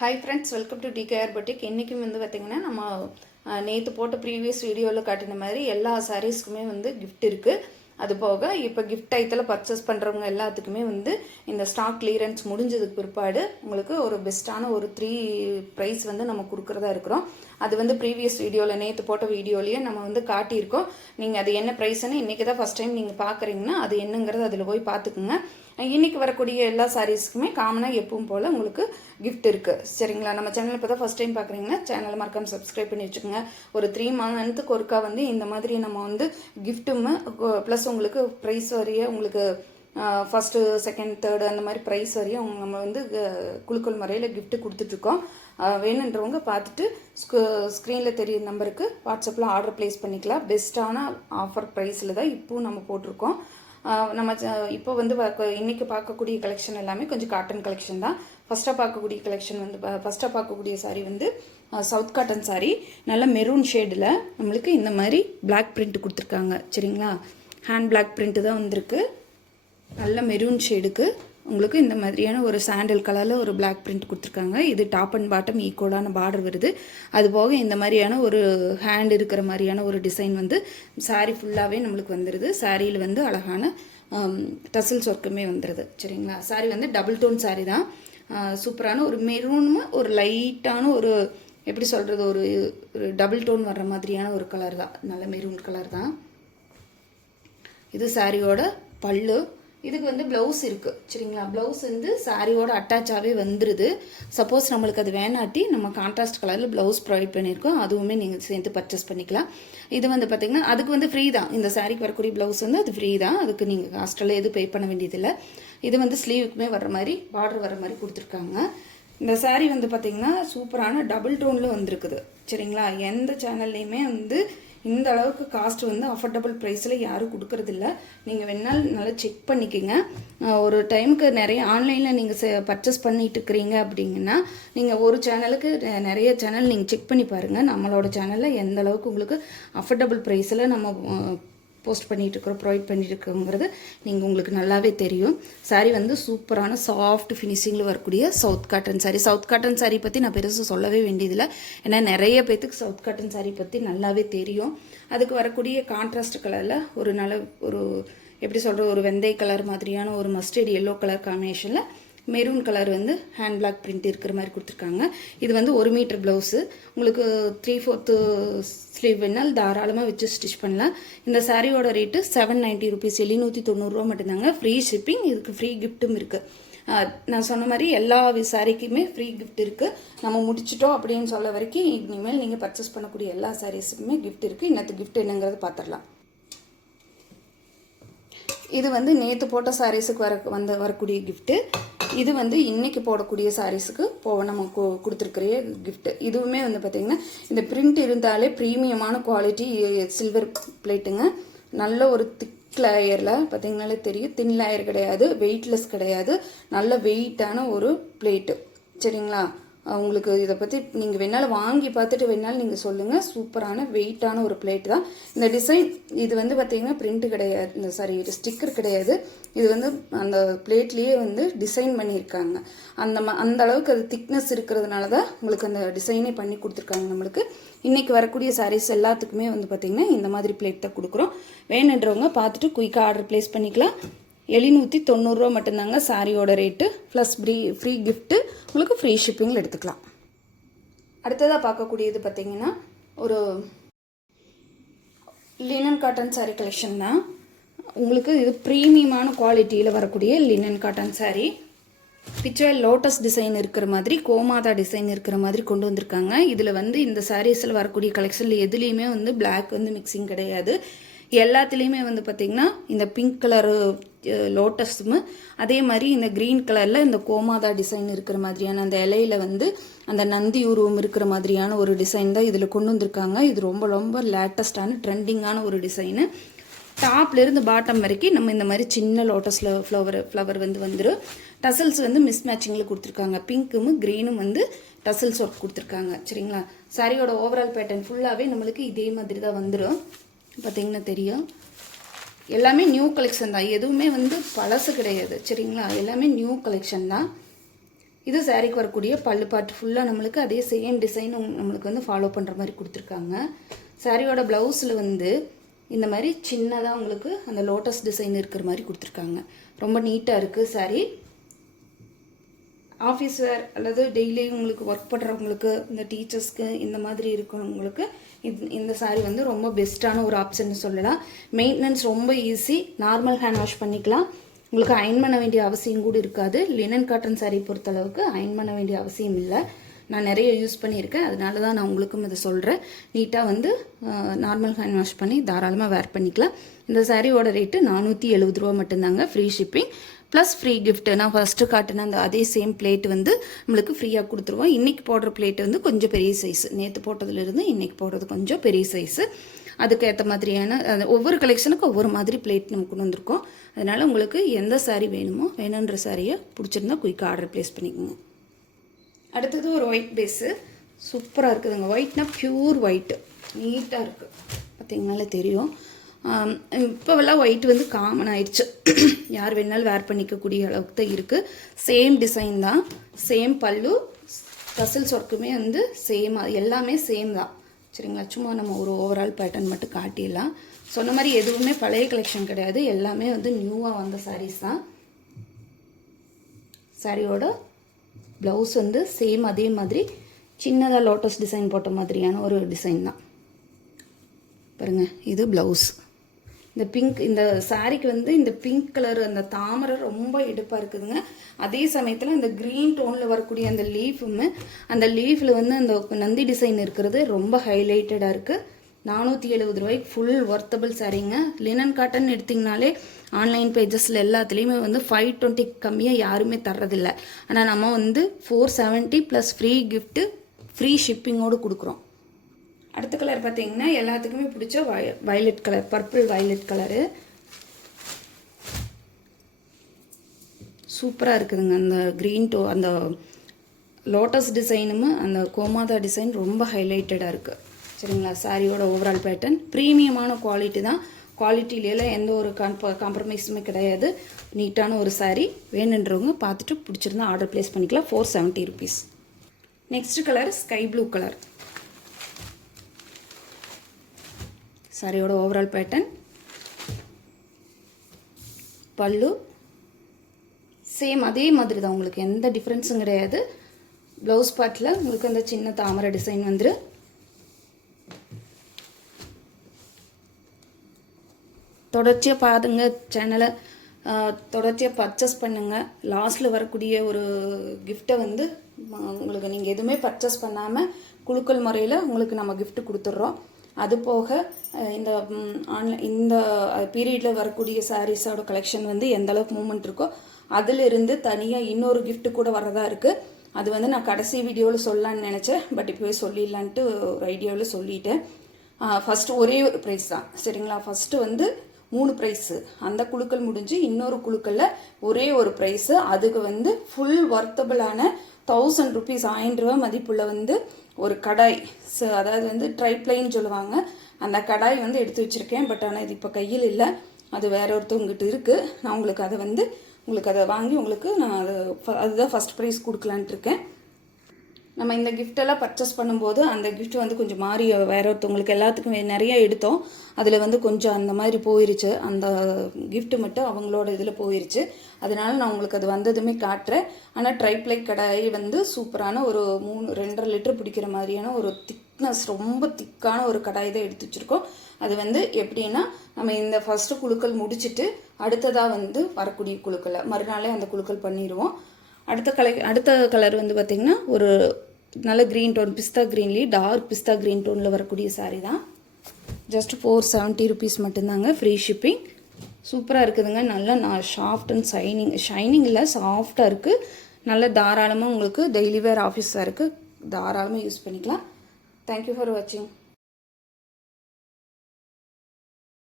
Hi friends, welcome to TKR boutique. இன்றைக்கும் வந்து பார்த்திங்கன்னா நம்ம நேற்று போட்ட ப்ரீவியஸ் வீடியோவில் காட்டின மாதிரி எல்லா சாரீஸ்க்குமே வந்து கிஃப்ட் இருக்குது. அது போக இப்போ கிஃப்ட் ஐத்தில் பர்ச்சேஸ் பண்ணுறவங்க எல்லாத்துக்குமே வந்து இந்த ஸ்டாக் கிளியரன்ஸ் முடிஞ்சதுக்கு பிற்பாடு உங்களுக்கு ஒரு பெஸ்ட்டான ஒரு 3 ப்ரைஸ் வந்து நம்ம கொடுக்குறதா இருக்கிறோம். அது வந்து ப்ரீவியஸ் வீடியோவில் நேற்று போட்ட வீடியோலேயே நம்ம வந்து காட்டியிருக்கோம். நீங்கள் அது என்ன ப்ரைஸ்ன்னு இன்றைக்கி தான் ஃபஸ்ட் டைம் நீங்கள் பார்க்குறீங்கன்னா அது என்னங்கிறது அதில் போய் பார்த்துக்குங்க. இன்றைக்கி வரக்கூடிய எல்லா சாரீஸ்க்குமே காமனாக எப்பவும் போல் உங்களுக்கு கிஃப்ட் இருக்குது. சரிங்களா? நம்ம சேனல் இப்போ தான் ஃபஸ்ட் டைம் பார்க்குறீங்கன்னா சேனலை மறக்காம சப்ஸ்கிரைப் பண்ணி வச்சுக்கோங்க. ஒரு 3 மந்த்துக்கு ஒருக்கா வந்து இந்த மாதிரி நம்ம வந்து கிஃப்ட்டுமே ப்ளஸ் உங்களுக்கு ப்ரைஸ் வரைய உங்களுக்கு ஃபஸ்ட்டு செகண்ட் தேர்டு அந்த மாதிரி ப்ரைஸ் வரையும் நம்ம வந்து குழுக்கள் முறையில் கிஃப்ட்டு கொடுத்துட்ருக்கோம். வேணுன்றவங்க பார்த்துட்டு ஸ்க்ரீனில் தெரிய நம்பருக்கு வாட்ஸ்அப்பில் ஆர்டர் ப்ளேஸ் பண்ணிக்கலாம். பெஸ்ட்டான ஆஃபர் ப்ரைஸில் தான் இப்போவும் நம்ம போட்டிருக்கோம். நம்ம இப்போ வந்து இன்றைக்கி பார்க்கக்கூடிய கலெக்ஷன் எல்லாமே கொஞ்சம் காட்டன் கலெக்ஷன் தான். ஃபஸ்ட்டாக பார்க்கக்கூடிய கலெக்ஷன் வந்து ஃபஸ்ட்டாக பார்க்கக்கூடிய சாரீ வந்து சவுத் காட்டன் சாரீ. நல்ல மெரூன் ஷேடில் நம்மளுக்கு இந்த மாதிரி பிளாக் பிரிண்ட் கொடுத்துருக்காங்க. சரிங்களா? ஹேண்ட் பிளாக் பிரிண்ட்டு தான் வந்திருக்கு. நல்ல மெரூன் ஷேடுக்கு உங்களுக்கு இந்த மாதிரியான ஒரு சாண்டல் கலரில் ஒரு பிளாக் பிரிண்ட் கொடுத்துருக்காங்க. இது டாப் அண்ட் பாட்டம் ஈக்குவலான பார்டர் வருது. அதுபோக இந்த மாதிரியான ஒரு ஹேண்ட் இருக்கிற மாதிரியான ஒரு டிசைன் வந்து சாரீ ஃபுல்லாகவே நம்மளுக்கு வந்துடுது. சாரியில் வந்து அழகான டசில்ஸ் ஒர்க்குமே வந்துடுது. சரிங்களா? சாரீ வந்து டபுள் டோன் சாரீ தான். சூப்பரான ஒரு மெரூனும் ஒரு லைட்டான ஒரு எப்படி சொல்கிறது ஒரு டபுள் டோன் வர்ற மாதிரியான ஒரு கலர் தான். நல்ல மெரூன் கலர் தான். இது சாரியோட பல்லு. இதுக்கு வந்து ப்ளவுஸ் இருக்குது. சரிங்களா? ப்ளவுஸ் வந்து சாரியோட அட்டாச்சாகவே வந்துடுது. சப்போஸ் நம்மளுக்கு அது வேணாட்டி நம்ம கான்ட்ராஸ்ட் கலரில் ப்ளவுஸ் ப்ரொவைட் பண்ணியிருக்கோம். அதுவுமே நீங்கள் சேர்த்து பர்ச்சேஸ் பண்ணிக்கலாம். இது வந்து பார்த்திங்கன்னா அதுக்கு வந்து ஃப்ரீ தான். இந்த சாரிக்கு வரக்கூடிய ப்ளவுஸ் வந்து அது ஃப்ரீ தான். அதுக்கு நீங்கள் காஸ்டெல்லாம் எதுவும் பே பண்ண வேண்டியதில்லை. இது வந்து ஸ்லீவுக்குமே வர்ற மாதிரி பார்டர் வர மாதிரி கொடுத்துருக்காங்க. இந்த சாரீ வந்து பார்த்திங்கன்னா சூப்பரான டபுள் டோனில் வந்திருக்குது. சரிங்களா? எந்த சேனல்லையுமே வந்து இந்த அளவுக்கு காஸ்ட் வந்து அஃபோர்டபுள் ப்ரைஸில் யாரும் கொடுக்கறதில்ல. நீங்கள் வேணாலும் நல்லா செக் பண்ணிக்கோங்க. ஒரு டைமுக்கு நிறைய ஆன்லைனில் நீங்கள் பர்ச்சேஸ் பண்ணிட்டு இருக்கிறீங்க அப்படிங்கன்னா நீங்கள் ஒரு சேனலுக்கு நிறைய சேனல் நீங்கள் செக் பண்ணி பாருங்கள். நம்மளோட சேனலில் எந்த அளவுக்கு உங்களுக்கு அஃபோர்டபுள் ப்ரைஸில் நம்ம போஸ்ட் பண்ணிகிட்ருக்குறோம், ப்ரொவைட் பண்ணிகிட்ருக்கோங்கிறது நீங்கள் உங்களுக்கு நல்லாவே தெரியும். சாரீ வந்து சூப்பரான சாஃப்ட் ஃபினிஷிங்கில் வரக்கூடிய south cotton sari. South cotton sari பற்றி நான் பெருசாக சொல்லவே வேண்டியதில்லை. ஏன்னா நிறைய பேத்துக்கு சவுத் காட்டன் சாரீ பற்றி நல்லாவே தெரியும். அதுக்கு வரக்கூடிய கான்ட்ராஸ்ட் கலரில் ஒரு நல்ல ஒரு எப்படி சொல்கிற ஒரு வெந்தய கலர் மாதிரியான ஒரு மஸ்டர்ட் எல்லோ கலர் காம்பினேஷனில் மெரூன் கலர் வந்து ஹேண்ட் பிளாக் பிரிண்ட் இருக்கிற மாதிரி கொடுத்துருக்காங்க. இது வந்து 1 மீட்டர் ப்ளவுஸு. உங்களுக்கு 3/4 ஸ்லீவ் வேணால் தாராளமாக வச்சு ஸ்டிச் பண்ணலாம். இந்த சாரியோட ரேட்டு 790 ருபீஸ், 790 மட்டும்தாங்க. Free shipping. இதுக்கு ஃப்ரீ கிஃப்ட்டும் இருக்குது. நான் சொன்ன மாதிரி எல்லா சாரீக்குமே ஃப்ரீ கிஃப்ட் இருக்குது. நம்ம முடிச்சிட்டோம் அப்படின்னு சொல்ல வரைக்கும் இனிமேல் நீங்கள் பர்ச்சேஸ் பண்ணக்கூடிய எல்லா சாரீஸுக்குமே கிஃப்ட் இருக்குது. இன்னத்து கிஃப்ட் என்னங்கிறத பார்த்துடலாம். இது வந்து நேற்று போட்ட சாரீஸுக்கு வரக்கூடிய கிஃப்ட்டு. இது வந்து இன்றைக்கி போடக்கூடிய சாரீஸுக்கு நம்ம கொடுத்துருக்குற கிஃப்ட்டு. இதுவுமே வந்து பார்த்திங்கன்னா இந்த பிரிண்ட் இருந்தாலே ப்ரீமியமான குவாலிட்டி சில்வர் பிளேட்டுங்க. நல்ல ஒரு திக் லேயரில் பார்த்திங்கனாலே தெரியும். தின் லேயர் கிடையாது, வெயிட்லெஸ் கிடையாது, நல்ல வெயிட்டான ஒரு பிளேட்டு. சரிங்களா? உங்களுக்கு இதை பற்றி நீங்கள் வேணாலும் வாங்கி பார்த்துட்டு வேணாலும் நீங்கள் சொல்லுங்கள். சூப்பரான வெயிட்டான ஒரு பிளேட் தான். இந்த டிசைன் இது வந்து பார்த்திங்கன்னா பிரிண்ட்டு கிடையாது, இந்த சாரி ஸ்டிக்கர் கிடையாது. இது வந்து அந்த பிளேட்லேயே வந்து டிசைன் பண்ணியிருக்காங்க. அந்த அளவுக்கு அது திக்னஸ் இருக்கிறதுனால தான் உங்களுக்கு அந்த டிசைனே பண்ணி கொடுத்துருக்காங்க. நம்மளுக்கு இன்றைக்கி வரக்கூடிய சாரீஸ் எல்லாத்துக்குமே வந்து பார்த்திங்கன்னா இந்த மாதிரி பிளேட் தான் கொடுக்குறோம். வேணுன்றவங்க பார்த்துட்டு குயிக்காக ஆர்டர் ப்ளேஸ் பண்ணிக்கலாம். 790 மட்டும்தாங்க சாரியோட ரேட்டு. ப்ளஸ் ஃப்ரீ கிஃப்ட்டு உங்களுக்கு ஃப்ரீ ஷிப்பிங்கில் எடுத்துக்கலாம். அடுத்ததாக பார்க்கக்கூடியது பார்த்திங்கன்னா ஒரு லினன் காட்டன் சாரீ கலெக்ஷன் தான். உங்களுக்கு இது ப்ரீமியமான குவாலிட்டியில் வரக்கூடிய linen cotton sari. Picture lotus design இருக்கிற மாதிரி, கோமாதா டிசைன் இருக்கிற மாதிரி கொண்டு வந்திருக்காங்க. இதில் வந்து இந்த சாரீஸில் வரக்கூடிய கலெக்ஷனில் எதுலேயுமே வந்து பிளாக் வந்து மிக்சிங் கிடையாது. எல்லாத்துலேயுமே வந்து பார்த்திங்கன்னா இந்த பிங்க் கலரு லோட்டஸும் அதே மாதிரி இந்த க்ரீன் கலரில் இந்த கோமாதா டிசைன் இருக்கிற மாதிரியான அந்த இலையில வந்து அந்த நந்தி உருவம் இருக்கிற மாதிரியான ஒரு டிசைன் தான் இதில் கொண்டு வந்திருக்காங்க. இது ரொம்ப ரொம்ப லேட்டஸ்டான ட்ரெண்டிங்கான ஒரு டிசைனு. டாப்லேருந்து பாட்டம் வரைக்கும் நம்ம இந்த மாதிரி சின்ன லோட்டஸில் ஃப்ளவர் வந்து வந்துடும். டசல்ஸ் வந்து மிஸ் மேட்சிங்கில் கொடுத்துருக்காங்க. பிங்க்கும் க்ரீனும் வந்து டசல்ஸ் ஒர்க் கொடுத்துருக்காங்க. சரிங்களா? சாரியோட ஓவரால் பேட்டர்ன் ஃபுல்லாகவே நம்மளுக்கு இதே மாதிரி தான் வந்துடும். பார்த்திங்கன்னா தெரியும். எல்லாமே நியூ கலெக்ஷன் தான். எதுவுமே வந்து பழசு கிடையாது. சரிங்களா? எல்லாமே நியூ கலெக்ஷன் தான். இது சாரீக்கு வரக்கூடிய பல்லு பாட்டு ஃபுல்லாக நம்மளுக்கு அதே சேம் டிசைன் நம்மளுக்கு வந்து ஃபாலோ பண்ணுற மாதிரி கொடுத்துருக்காங்க. சாரியோட ப்ளவுஸில் வந்து இந்த மாதிரி சின்னதாக உங்களுக்கு அந்த லோட்டஸ் டிசைன் இருக்கிற மாதிரி கொடுத்துருக்காங்க. ரொம்ப நீட்டாக இருக்குது சாரீ. ஆஃபீஸ் வேர் அல்லது டெய்லி உங்களுக்கு ஒர்க் பண்ணுறவங்களுக்கு, இந்த டீச்சர்ஸ்க்கு இந்த மாதிரி இருக்கிறவங்களுக்கு இந்த சாரீ வந்து ரொம்ப பெஸ்ட்டான ஒரு ஆப்ஷன் சொல்லலாம். மெயின்டெனன்ஸ் ரொம்ப ஈஸி. நார்மல் ஹேண்ட் வாஷ் பண்ணிக்கலாம். உங்களுக்கு அயன் பண்ண வேண்டிய அவசியம் கூட இருக்காது. லினன் காட்டன் சாரீ பொறுத்தளவுக்கு அயன் பண்ண வேண்டிய அவசியம் இல்லை. நான் நிறைய யூஸ் பண்ணியிருக்கேன், அதனால தான் நான் உங்களுக்கும் இதை சொல்கிறேன். நீட்டாக வந்து நார்மல் ஹேண்ட் வாஷ் பண்ணி தாராளமாக வேர் பண்ணிக்கலாம். இந்த சாரியோட ரேட்டு 470 ரூபா மட்டும்தாங்க. Free shipping plus free gift. நான் ஃபஸ்ட்டு காட்டின அந்த அதே சேம் பிளேட் வந்து நம்மளுக்கு ஃப்ரீயாக கொடுத்துருவோம். இன்றைக்கி போடுற பிளேட் வந்து கொஞ்சம் பெரிய சைஸு. நேற்று போட்டதுலேருந்து இன்றைக்கி போடுறது கொஞ்சம் பெரிய சைஸு. அதுக்கேற்ற மாதிரியான ஒவ்வொரு கலெக்ஷனுக்கும் ஒவ்வொரு மாதிரி பிளேட் நம்ம கொண்டு வந்திருக்கோம். அதனால் உங்களுக்கு எந்த சாரீ வேணுன்ற சாரியை பிடிச்சிருந்தா குயிக்காக ஆர்டர் ப்ளேஸ் பண்ணிக்கோங்க. அடுத்தது ஒரு ஒயிட் பேஸு. சூப்பராக இருக்குதுங்க. ஒயிட்னா ப்யூர் ஒயிட்டு, நீட்டாக இருக்குது. பார்த்தீங்கனாலே தெரியும். இப்போவெல்லாம் ஒயிட் வந்து காமன் ஆயிடுச்சு. யார் வேணாலும் வேர் பண்ணிக்கக்கூடிய அளவுக்கு தான் இருக்குது. சேம் டிசைன் தான், சேம் பல்லு, டசல்ஸ் ஒர்க்குமே வந்து சேம், எல்லாமே சேம் தான். சரிங்களா? சும்மா நம்ம ஒரு ஓவரால் பேட்டர்ன் மட்டும் காட்டிடலாம். சொன்ன மாதிரி எதுவுமே பழைய கலெக்ஷன் கிடையாது. எல்லாமே வந்து நியூவாக வந்த சாரீஸ் தான். சாரியோட ப்ளவுஸ் வந்து சேம் அதே மாதிரி சின்னதாக லோட்டஸ் டிசைன் போட்ட மாதிரியான ஒரு டிசைன் தான். பாருங்கள், இது ப்ளவுஸ். இந்த பிங்க், இந்த சாரீக்கு வந்து இந்த பிங்க் கலர் அந்த தாமரை ரொம்ப எடுப்பாக இருக்குதுங்க. அதே சமயத்தில் இந்த க்ரீன் டோனில் வரக்கூடிய அந்த லீஃபுமே, அந்த லீஃபில் வந்து அந்த நந்தி டிசைன் இருக்கிறது ரொம்ப ஹைலைட்டடாக இருக்குது. 470 ரூபாய்க்கு full worthable சாரீங்க. Linen cotton எடுத்திங்கனாலே online பேஜஸில் எல்லாத்துலேயுமே வந்து 520 கம்மியாக யாருமே தர்றதில்லை. ஆனால் நம்ம வந்து 470 ப்ளஸ் ஃப்ரீ கிஃப்ட்டு, ஃப்ரீ ஷிப்பிங்கோடு கொடுக்குறோம். அடுத்த கலர் பார்த்தீங்கன்னா எல்லாத்துக்குமே பிடிச்ச violet colour, purple violet colour. சூப்பராக இருக்குதுங்க. அந்த க்ரீன் டோ, அந்த லோட்டஸ் டிசைனும் அந்த கோமாதா டிசைன் ரொம்ப ஹைலைட்டடாக இருக்குது. சரிங்களா? சாரியோட ஓவரால் பேட்டர்ன் ப்ரீமியமான குவாலிட்டி தான். குவாலிட்டியில எந்த ஒரு காம்ப்ரமைஸுமே கிடையாது. நீட்டான ஒரு சாரீ. வேணுன்றவங்க பார்த்துட்டு பிடிச்சிருந்தா ஆர்டர் ப்ளேஸ் பண்ணிக்கலாம். 470 rupees. Next colour sky blue colour. சாரியோட ஓவரால் பேட்டர்ன், பல்லு சேம் அதே மாதிரி தான். உங்களுக்கு எந்த டிஃப்ரென்ஸும் கிடையாது. ப்ளவுஸ் பார்ட்டில் உங்களுக்கு அந்த சின்ன தாமரை டிசைன் வந்துரு. தொடர்ச்சியாக பாருங்க சேனலை, தொடர்ச்சியாக பர்ச்சேஸ் பண்ணுங்கள். லாஸ்ட்டில் வரக்கூடிய ஒரு கிஃப்ட்டை வந்து உங்களுக்கு நீங்கள் எதுவுமே பர்ச்சேஸ் பண்ணாமல் குலுக்கல் முறையில் உங்களுக்கு நம்ம கிஃப்ட் கொடுத்துட்றோம். அது போக இந்த பீரியடில் வரக்கூடிய சாரீஸோட கலெக்ஷன் வந்து எந்த அளவுக்கு மூவ்மெண்ட் இருக்கோ அதிலிருந்து தனியாக இன்னொரு கிஃப்ட் கூட வரதா இருக்குது. அது வந்து நான் கடைசி வீடியோவில் சொல்லலான்னு நினச்சேன், பட் இப்போவே சொல்லிடலான்ட்டு ஒரு ஐடியாவில் சொல்லிட்டேன். ஃபஸ்ட்டு ஒரே ஒரு ப்ரைஸ் தான். சரிங்களா? ஃபஸ்ட்டு வந்து 3 ப்ரைஸு. அந்த குழுக்கள் முடிஞ்சு இன்னொரு குழுக்களில் ஒரே ஒரு ப்ரைஸு. அதுக்கு வந்து ஃபுல் ஒர்த்தபிளான 1000 ருபீஸ், 1000 ரூபா மதிப்புள்ள வந்து ஒரு கடாய், அதாவது வந்து ட்ரைப்ளைன்னு சொல்லுவாங்க. அந்த கடாய் வந்து எடுத்து வச்சுருக்கேன். பட் ஆனால் இது இப்போ கையில் இல்லை, அது வேற ஒருத்தவங்கிட்ட இருக்குது. நான் உங்களுக்கு அதை வாங்கி உங்களுக்கு நான் அதுதான் ஃபஸ்ட் ப்ரைஸ் கொடுக்கலான்ட்டு இருக்கேன். நம்ம இந்த கிஃப்டெல்லாம் பர்ச்சேஸ் பண்ணும்போது அந்த கிஃப்ட் வந்து கொஞ்சம் மாறி வேற ஒருத்தவங்களுக்கு எல்லாத்துக்கும் நிறைய எடுத்தோம். அதில் வந்து கொஞ்சம் அந்த மாதிரி போயிருச்சு. அந்த கிஃப்ட்டு மட்டும் அவங்களோட இதில் போயிருச்சு. அதனால நான் உங்களுக்கு அது வந்ததுமே காட்டுறேன். ஆனால் ட்ரைப்ளை கடாய் வந்து சூப்பரான ஒரு 2.5 லிட்டர் பிடிக்கிற மாதிரியான ஒரு திக்னஸ், ரொம்ப திக்கான ஒரு கடாய் தான் எடுத்து வச்சுருக்கோம். அது வந்து எப்படின்னா, நம்ம இந்த ஃபஸ்ட்டு குழுக்கள் முடிச்சுட்டு அடுத்ததாக வந்து வரக்கூடிய குழுக்களை மறுநாளே அந்த குழுக்கள் பண்ணிடுவோம். அடுத்த கலர் வந்து பார்த்திங்கன்னா ஒரு நல்ல க்ரீன் டோன், பிஸ்தா க்ரீன்லேயே டார்க் பிஸ்தா க்ரீன் டோனில் வரக்கூடிய சாரீ தான். ஜஸ்ட் 470 ருபீஸ் மட்டும்தாங்க. Free shipping. சூப்பராக இருக்குதுங்க. நல்லா சாஃப்ட் அண்ட் ஷைனிங் இல்லை, சாஃப்டாக இருக்குது. நல்ல தாராளமாக உங்களுக்கு டெய்லி வேர் ஆஃபீஸாக இருக்குது. தாராளமாக யூஸ் பண்ணிக்கலாம். தேங்க்யூ ஃபார் வாட்சிங்.